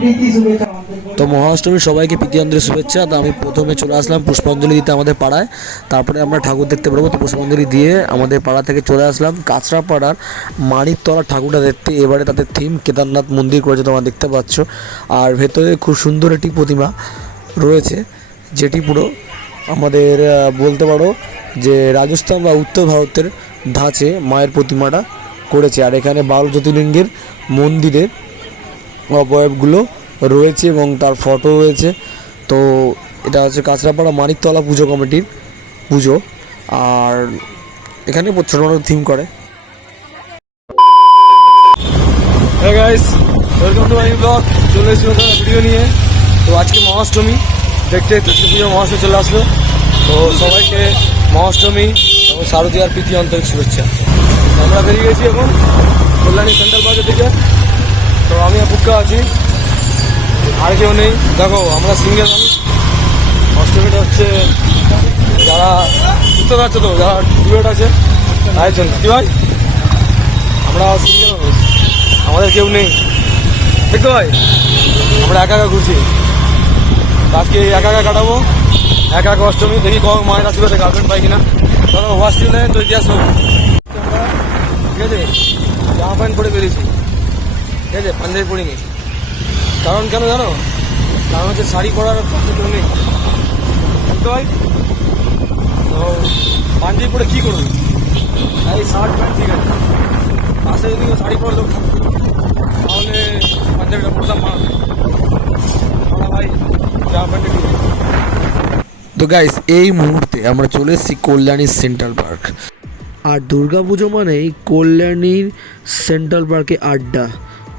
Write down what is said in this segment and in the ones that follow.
প্রীতি তো মহাষ্টমীর সবাইকে প্রীতিয়াঞ্জলি শুভেচ্ছা। তো আমি প্রথমে চলে আসলাম পুষ্পাঞ্জলি দিতে আমাদের পাড়ায়। তারপরে আমরা ঠাকুর দেখতে পারব তো পুষ্পাঞ্জলি দিয়ে আমাদের পাড়া থেকে চলে আসলাম কাঁচরাপাড়ার মানিকতলা ঠাকুরটা দেখতে। এবারে তাদের থিম কেদারনাথ মন্দির করেছে, তোমরা দেখতে পাচ্ছ। আর ভেতরে খুব সুন্দর একটি প্রতিমা রয়েছে, যেটি পুরো আমাদের বলতে পারো যে রাজস্থান বা উত্তর ভারতের ধাঁচে মায়ের প্রতিমাটা করেছে। আর এখানে বাল জ্যোতির্লিঙ্গের মন্দিরের অবয়বগুলো রয়েছে এবং তার ফটো রয়েছে। তো এটা হচ্ছে কাঁচরাপাড়া মানিকতলা পুজো কমিটির পুজো। আর এখানে ছোটো থিম করে। চলে এসেছি ভিডিও নিয়ে। তো আজকে মহাষ্টমী। দেখতে তুলসী পুজো মহাষ্টমী চলে আসলো। তো সবাইকে মহাষ্টমী এবং শারদীয়ার প্রীতি আন্তরিক শুভেচ্ছা। আমরা বেরিয়ে গেছি এখন কল্যাণী সেন্ট্রাল পার্কের দিকে। তো আমি আপুক্কা আছি। আর কেউ নেই। দেখো, আমরা সিঙ্গেল মানুষ। অষ্টমীটা হচ্ছে যারা বুঝতে পারছ তো, যারা ডুয়েট আছে আয়োজন কি ভাই? আমরা সিঙ্গেল মানুষ। আমাদের কেউ নেই। দেখতে ভাই? আমরা একা একা ঘুরছি। আজকে একা একা কাটাবো। একা একা অষ্টমী, দেখি কম মায়ের আশীর্বাদে গার্লফ্রেন্ড পাই কিনা। ধরো হসপিটালে তো ইতিহাস হোক ঠিক আছে? জামা প্যান্ট পরে বেরিয়েছি। ঠিক আছে, পাঞ্জাবি পরিনি কারণ কেন জানো? কারণ হচ্ছে শাড়ি পরার কেউ নেই। বুঝতে ভাই তো পাঞ্জাবি পরে কী করবি? এই শার্ট প্যান্ট ঠিক আছে। পাশে যদি শাড়ি পরে লোক তাহলে পাঞ্জাবিটা পরতাম মা আমরা ভাই জামা প্যান্টে কি তো গাইস এই মুহূর্তে আমরা চলে এসেছি কল্যাণী সেন্ট্রাল পার্ক আর দুর্গাপুজো মানেই কল্যাণীর সেন্ট্রাল পার্কে আড্ডা।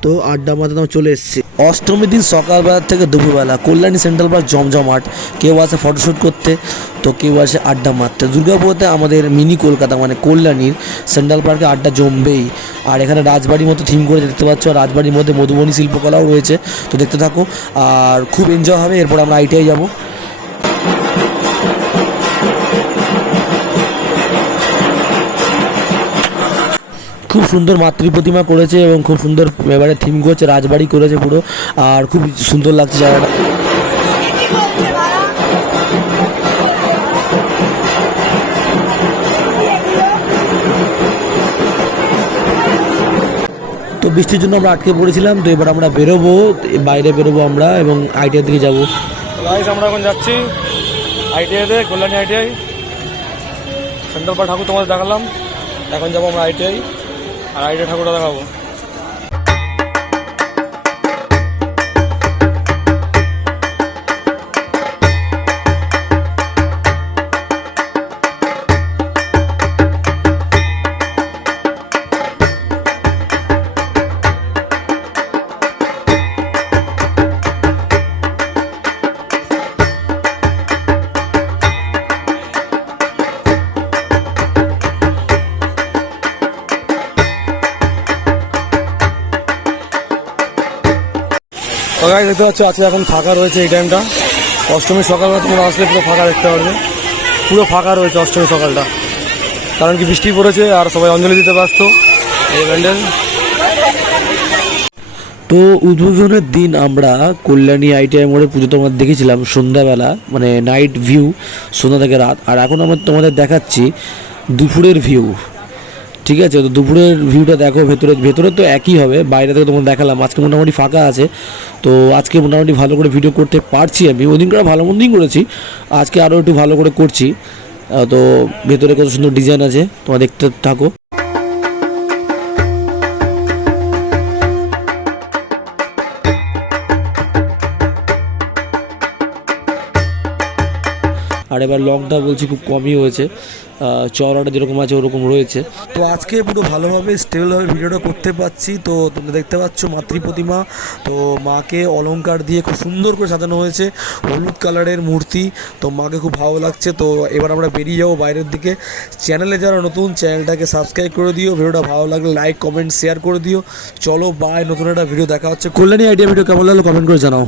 তো আড্ডা মাতে আমরা চলে এসেছি। অষ্টমীর দিন সকালবেলা থেকে দুপুরবেলা কল্যাণী সেন্ট্রাল পার্ক জমজমাট। কেউ আসে ফটোশ্যুট করতে, তো কেউ আসে আড্ডা মারতে। দুর্গাপুজোতে আমাদের মিনি কলকাতা মানে কল্যাণীর সেন্ট্রাল পার্কে আড্ডা জমবেই। আর এখানে রাজবাড়ির মতো থিম করে দেখতে পাচ্ছ রাজবাড়ির মধ্যে মধুবনী শিল্পকলাও রয়েছে, তো দেখতে থাকো। আর খুব এনজয় হবে, এরপর আমরা আইটিআই যাব। খুব সুন্দর মাতৃ প্রতিমা করেছে এবং খুব সুন্দর এবারে থিম করেছে, রাজবাড়ি করেছে পুরো, আর খুব সুন্দর লাগছে জায়গাটা। তো বৃষ্টির জন্য আমরা আটকে পড়েছিলাম, তো এবার আমরা বেরোবো, বাইরে বেরোবো আমরা এবং আইটিআই দিকে যাব। আমরা এখন যাচ্ছি আইটিআইতে, কল্যাণী আইটিআই। সেন্ট্রাল পার্ক ঠাকুর তোমাদের দেখালাম, এখন যাব আমরা আইটিআই। আর আইডিয়া ঠাকুরটা দেখাবো। তো দেখতে পাচ্ছ, আজকে এখন ফাঁকা রয়েছে এই টাইমটা অষ্টমীর সকালবেলা তোমরা আসলে পুরো ফাঁকা দেখতে পারবে। পুরো ফাঁকা রয়েছে অষ্টমীর সকালটা। কারণ কি বৃষ্টি পড়েছে আর সবাই অঞ্জলি দিতে ব্যস্ত। এই ব্যান্ডেল তো উদ্বোধনের দিন আমরা কল্যাণী আইটিআই মোড়ে পুজো তোমাদের দেখেছিলাম সন্ধ্যাবেলা মানে নাইট ভিউ সন্ধ্যা থেকে রাত। আর এখন আমরা তোমাদের দেখাচ্ছি দুপুরের ভিউ ঠিক আছে, তো দুপুরের ভিউটা দেখো, ভেতরে ভেতরে তো একই হবে, বাইরে থেকে তোমার দেখালাম, আজকে মোটামুটি ফাঁকা আছে, তো আজকে মোটামুটি ভালো করে ভিডিও করতে পারছি আমি, ওই দিনকার ভালো মন্দিন করেছি, আজকে আরও একটু ভালো করে করছি তো ভেতরে কত সুন্দর ডিজাইন আছে, তোমরা দেখতে থাকো। আর এবার লংটা বলছি খুব কমই হয়েছে। চওড়াটা যেরকম আছে ওরকম রয়েছে। তো আজকে পুরো ভালোভাবে স্টেবলভাবে ভিডিওটা করতে পারছি। তো তোমরা দেখতে পাচ্ছ মাতৃ প্রতিমা। তো মাকে অলংকার দিয়ে খুব সুন্দর করে সাজানো হয়েছে। হলুদ কালারের মূর্তি। তো মাকে খুব ভালো লাগছে। তো এবার আমরা বেরিয়ে যাব বাইরের দিকে। চ্যানেলে যারা নতুন চ্যানেলটাকে সাবস্ক্রাইব করে দিও। ভিডিওটা ভালো লাগলে লাইক কমেন্ট শেয়ার করে দিও। চলো বাই নতুন একটা ভিডিও দেখা হচ্ছে। কল্যাণী আইডিয়া ভিডিও কেমন লাগল কমেন্ট করে জানাও।